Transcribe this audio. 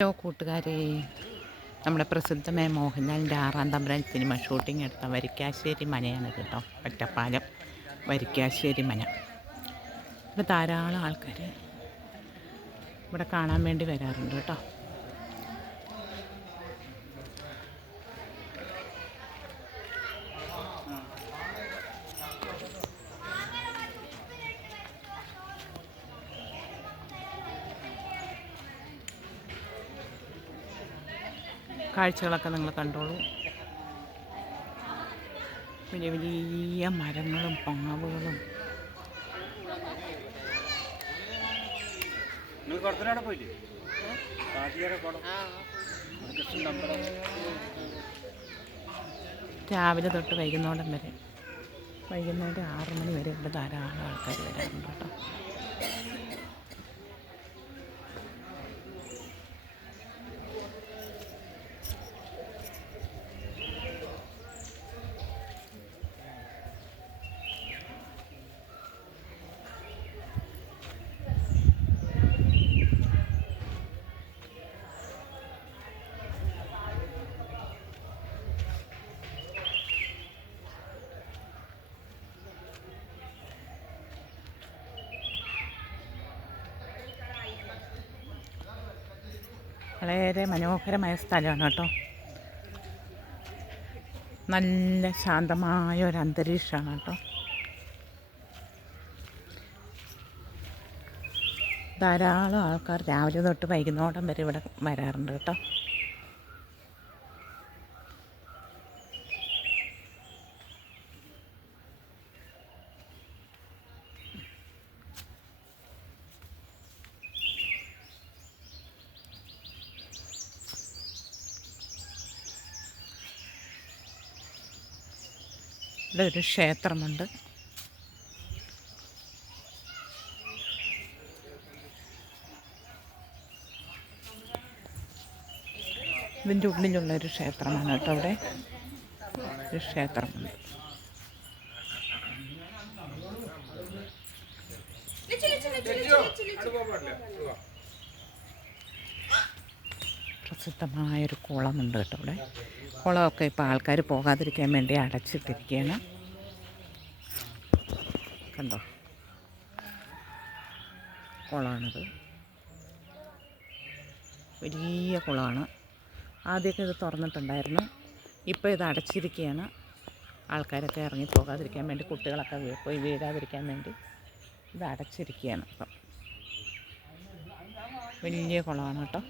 Hello കൂട്ടുകാരെ നമ്മുടെ പ്രസിദ്ധമായ മോഹൻലാലിന്റെ ആറാം തമ്പുരാൻ സിനിമ ഷൂട്ടിംഗ് എടുത്ത വരിക്കാശ്ശേരി മനയാണ് കേട്ടോ ഒറ്റപ്പാലം വരിക്കാശ്ശേരി മന. ഇവിടെ ധാരാളം ആൾക്കാർ ഇവിടെ കാണാൻ വേണ്ടി വരാറുണ്ട് കേട്ടോ. കാഴ്ചകളൊക്കെ നിങ്ങൾ കണ്ടോളൂ. വലിയ വലിയ മരങ്ങളും പാവുകളും. രാവിലെ തൊട്ട് വൈകുന്നേരം വരെ. വൈകുന്നേരം ആറ് മണി വരെ ഇവിടെ ധാരാളം ആൾക്കാർ വരാറുണ്ട് കേട്ടോ. വളരെ മനോഹരമായ സ്ഥലമാണ് കേട്ടോ. നല്ല ശാന്തമായ ഒരു അന്തരീക്ഷമാണ് കേട്ടോ. ധാരാളം ആൾക്കാർ രാവിലെ തൊട്ട് വൈകുന്നേരം വരെ ഇവിടെ വരാറുണ്ട് കേട്ടോ. ഇവിടെ ഒരു ക്ഷേത്രമുണ്ട്. ഇതിന്റെ ഉള്ളിലുള്ള ഒരു ക്ഷേത്രമാണ് കേട്ടോ അവിടെ. ഒരു ക്ഷേത്രമുണ്ട്. പ്രസിദ്ധമായൊരു കുളമുണ്ട് കേട്ടോ അവിടെ. കുളമൊക്കെ ഇപ്പോൾ ആൾക്കാർ പോകാതിരിക്കാൻ വേണ്ടി അടച്ചിട്ടിരിക്കുകയാണ് കണ്ടോ? കുളമാണിത്. വലിയ കുളമാണ്. ആദ്യമൊക്കെ ഇത് തുറന്നിട്ടുണ്ടായിരുന്നു. ഇപ്പോൾ ഇത് അടച്ചിരിക്കുകയാണ് ആൾക്കാരൊക്കെ ഇറങ്ങി പോകാതിരിക്കാൻ വേണ്ടി കുട്ടികളൊക്കെ പോയി വീഴാതിരിക്കാൻ വേണ്ടി ഇത് അടച്ചിരിക്കുകയാണ് ഇപ്പം. വലിയ കുളമാണ് കേട്ടോ.